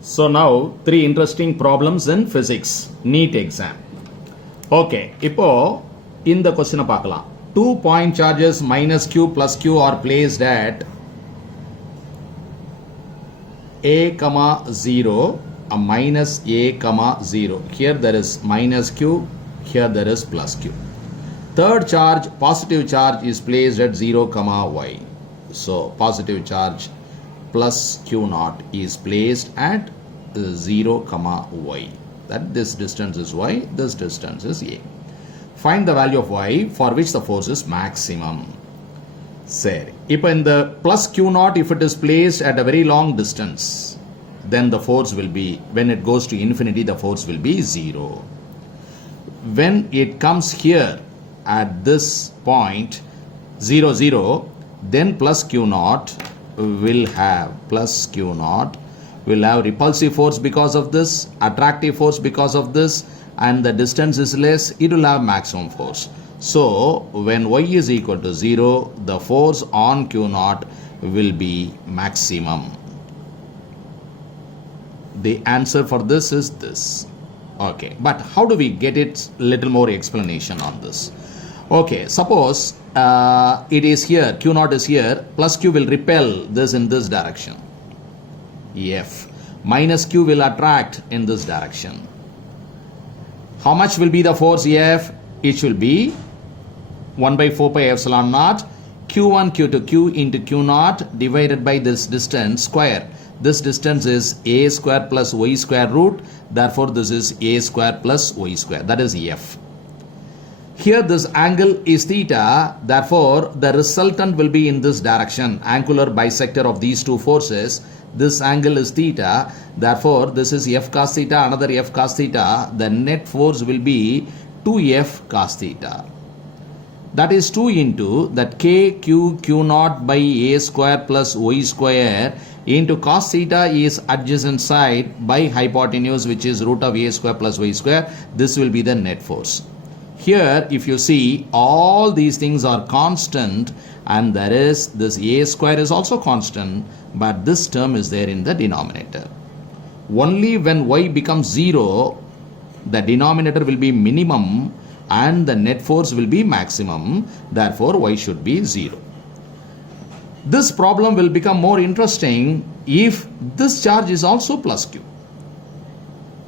So now three interesting problems in physics NEET exam. Okay, இப்போ இந்த question பார்க்கலாம். 2 point charges minus q plus q are placed at a comma 0 minus a comma 0. Here there is minus q, here there is plus q. Third charge, positive charge, is placed at 0 comma y. So positive charge plus q naught is placed at 0 comma y. That this distance is y, this distance is a. Find the value of y for which the force is maximum. சரி, இப்போ இந்த plus q naught, if it is placed at a very long distance, then the force will be, when it goes to infinity, the force will be 0. When it comes here at this point 0 0, then plus q naught will have repulsive force because of this, attractive force because of this, and the distance is less, it will have maximum force. So when y is equal to 0, the force on q naught will be maximum. The answer for this is this. Okay, but how do we get it? Little more explanation on this. Okay, suppose it is here, q naught is here, plus q will repel this in this direction, F, minus q will attract in this direction. How much will be the force F? It should be 1 by 4 pi epsilon naught q1 q2 q into q naught divided by this distance square. This distance is a square plus y square root, therefore this is a square plus y square, that is F. Here this angle is theta, therefore the resultant will be in this direction, angular bisector of these two forces. This angle is theta, therefore this is F cos theta, another F cos theta. The net force will be 2F cos theta. That is 2 into that k q naught by a square plus y square into cos theta is adjacent side by hypotenuse, which is root of a square plus y square. This will be the net force. Here if you see, all these things are constant, and there is this a square is also constant, but this term is there in the denominator. Only when y becomes 0, the denominator will be minimum and the net force will be maximum, therefore y should be 0. This problem will become more interesting if this charge is also plus q.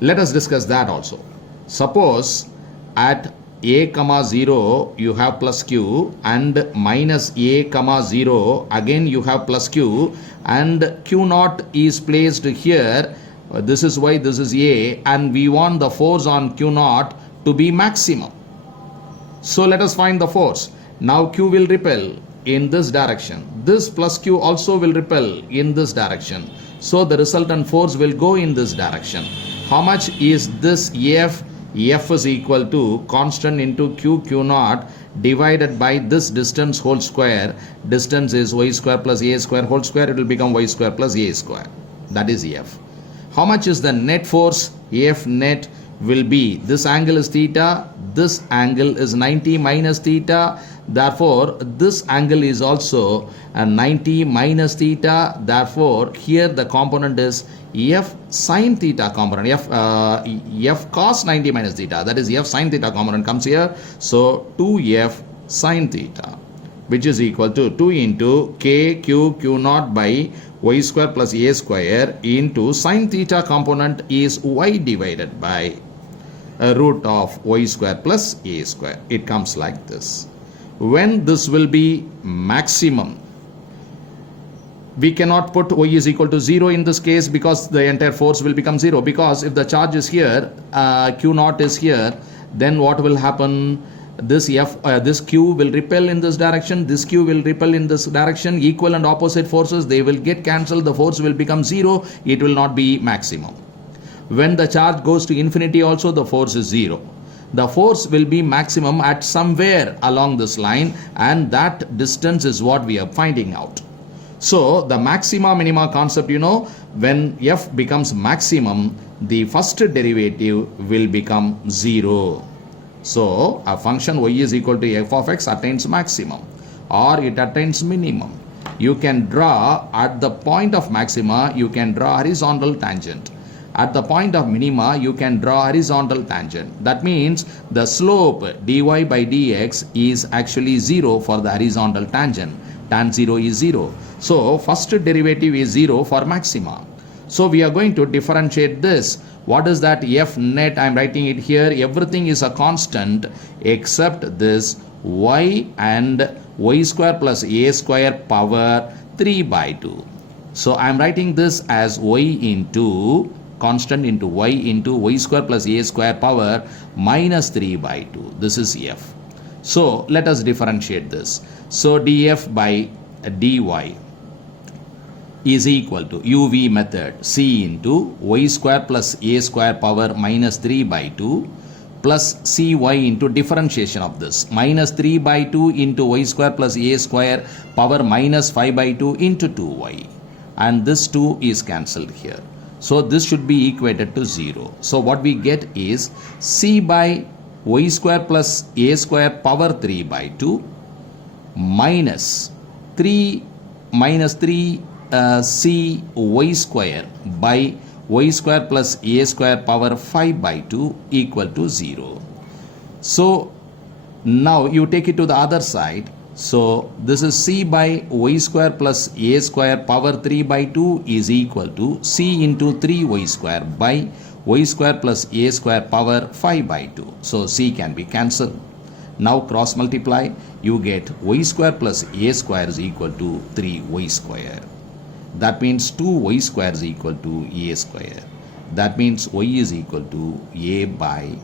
Let us discuss that also. Suppose at a comma 0 you have plus q, and minus a comma 0 again you have plus q, and q naught is placed here. This is y, this is a, and we want the force on q naught to be maximum. So let us find the force. Now q will repel in this direction, this plus q also will repel in this direction, so the resultant force will go in this direction. How much is this F? F is equal to constant into q naught divided by this distance whole square. Distance is y square plus a square whole square, it will become y square plus a square, that is F. How much is the net force? F net will be, this angle is theta, this angle is 90 minus theta, therefore this angle is also 90 minus theta, therefore here the component is F sin theta component, F cos 90 minus theta, that is F sin theta component comes here, so 2F sin theta, which is equal to 2 into k q naught by y square plus a square into sin theta component is y divided by root of y square plus a square. It comes like this. When this will be maximum, we cannot put y is equal to 0 in this case, because the entire force will become 0, because if the charge is here, q naught is here, then what will happen? This this q will repel in this direction, this q will repel in this direction, equal and opposite forces, they will get cancelled, the force will become 0, it will not be maximum. When the charge goes to infinity also, the force is 0. The force will be maximum at somewhere along this line, and that distance is what we are finding out. So the maxima minima concept, you know, when f becomes maximum, the first derivative will become 0. So a function y is equal to f of x attains maximum or it attains minimum. You can draw at the point of maxima, you can draw horizontal tangent. At the point of minima, you can draw horizontal tangent. That means the slope dy by dx is actually 0 for the horizontal tangent. Tan 0 is 0. So first derivative is 0 for maxima. So we are going to differentiate this. What is that f net? I am writing it here. Everything is a constant except this y and y square plus a square power 3 by 2. So I am writing this as y into constant into y square plus a square power minus 3 by 2. This is f. So let us differentiate this. So df by dy is equal to uv method c into y square plus a square power minus 3 by 2 plus cy into differentiation of this minus 3 by 2 into y square plus a square power minus 5 by 2 into 2y, and this 2 is cancelled here. So this should be equated to 0. So what we get is c by y square plus a square power 3 by 2 minus 3 c y square by y square plus a square power 5 by 2 equal to 0. So now you take it to the other side. So this is c by y square plus a square power 3 by 2 is equal to c into 3y square by y square plus a square power 5 by 2. So c can be cancelled. Now cross multiply, you get y square plus a square is equal to 3y square. That means 2y square is equal to a square. That means y is equal to a by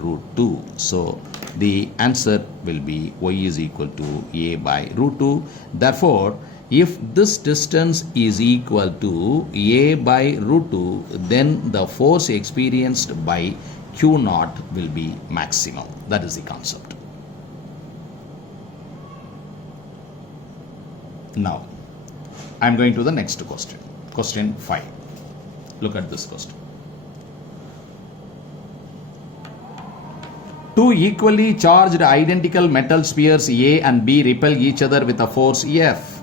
root 2. So the answer will be y is equal to a by root 2. Therefore, if this distance is equal to a by root 2, then the force experienced by q naught will be maximum. That is the concept. Now, I am going to the next question. Question 5. Look at this question. Two equally charged identical metal spheres A and B repel each other with a force F.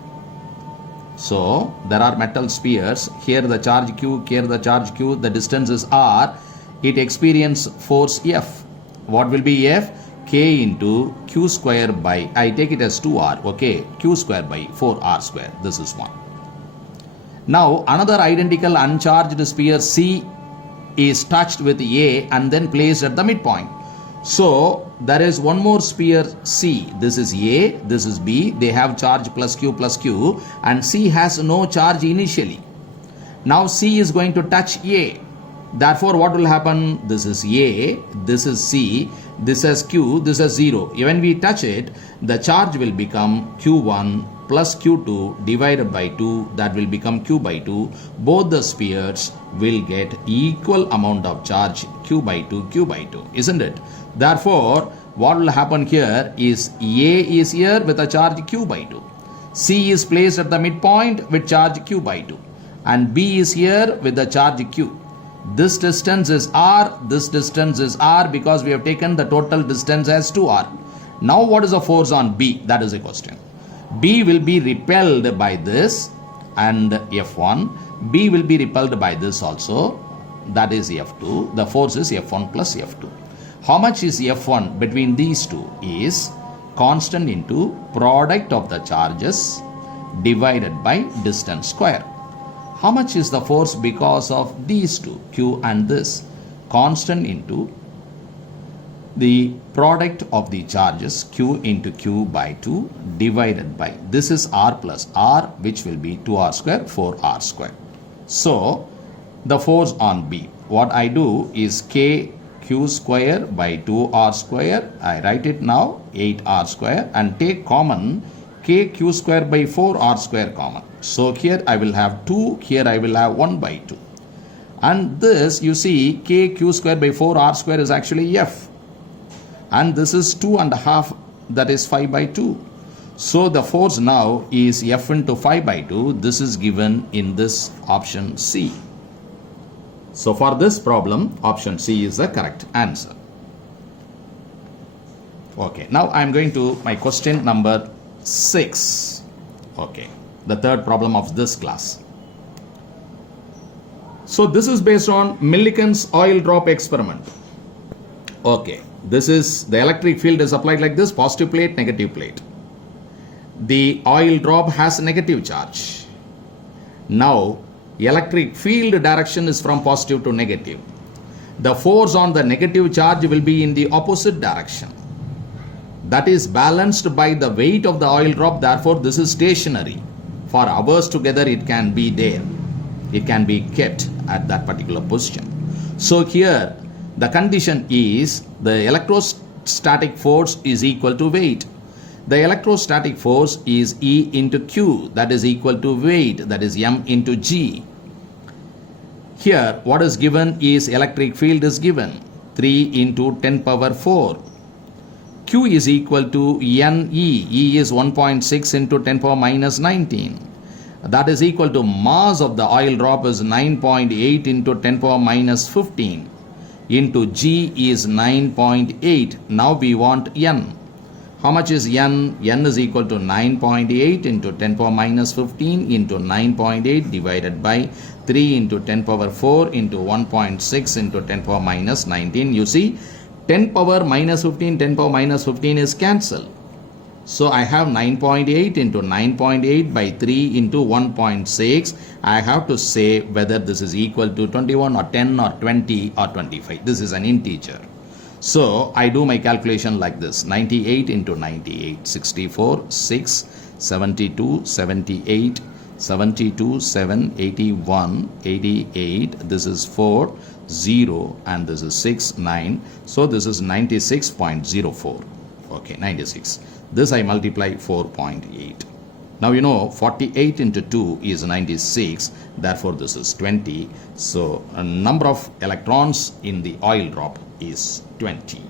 So, there are metal spheres. Here the charge Q, here the charge Q. The distance is R. It experiences force F. What will be F? K into Q square by, I take it as 2R, okay, Q square by 4R square. This is one. Now, another identical uncharged sphere C is touched with A and then placed at the midpoint. So, there is one more sphere C. This is A, this is B. They have charge plus Q, and C has no charge initially. Now, C is going to touch A. Therefore, what will happen? This is A, this is C, this is Q, this is 0. When we touch it, the charge will become Q1 plus Q2 divided by 2, that will become Q by 2. Both the spheres will get equal amount of charge Q by 2, isn't it? Therefore, what will happen here is A is here with a charge Q by 2. C is placed at the midpoint with charge Q by 2. And B is here with the charge Q. This distance is R, this distance is R because we have taken the total distance as 2R. Now what is the force on B? That is the question. B will be repelled by this and F1. B will be repelled by this also. That is F2. The force is F1 plus F2. How much is F1 between these two? Is constant into product of the charges divided by distance square. How much is the force because of these two, Q and this? Constant into the product of the charges Q into Q by 2 divided by, this is R plus R, which will be 2R square, 4R square. So, the force on B, what I do is K Q square by 2R square. I write it now, 8R square, and take common K Q square by 4R square common. So here I will have 2, here I will have 1 by 2. And this, you see, K Q square by 4R square is actually F. And this is 2.5, that is 5 by 2. So the force now is F into 5 by 2. This is given in this option C. So for this problem, option C is the correct answer. Okay, now I am going to my question number 6. Okay, the third problem of this class. So this is based on Millikan's oil drop experiment. Okay, this is the electric field is applied like this, positive plate, negative plate. The oil drop has negative charge. Now, electric field direction is from positive to negative. The force on the negative charge will be in the opposite direction. That is balanced by the weight of the oil drop, therefore this is stationary. For hours together it can be there. It can be kept at that particular position. So here the condition is the electrostatic force is equal to weight. The electrostatic force is E into Q, that is equal to weight, that is M into G. Here what is given is electric field is given 3 into 10 power 4. Q is equal to NE. E is 1.6 into 10 power minus 19. That is equal to mass of the oil drop is 9.8 into 10 power minus 15 into G is 9.8. Now we want N. How much is N? N is equal to 9.8 into 10 power minus 15 into 9.8 divided by 3 into 10 power 4 into 1.6 into 10 power minus 19. You see, 10 power minus 15, 10 power minus 15 is cancelled. So I have 9.8 into 9.8 by 3 into 1.6. I have to say whether this is equal to 21 or 10 or 20 or 25. This is an integer. So I do my calculation like this: 98 into 98, 64, 6, 72, 78, 72, 7, 81, 88. This is 4, 0, and this is 6, 9. So this is 96.04. Okay, 96. This I multiply 4.8. Now you know 48 into 2 is 96. Therefore this is 20. So a number of electrons in the oil drop is 20.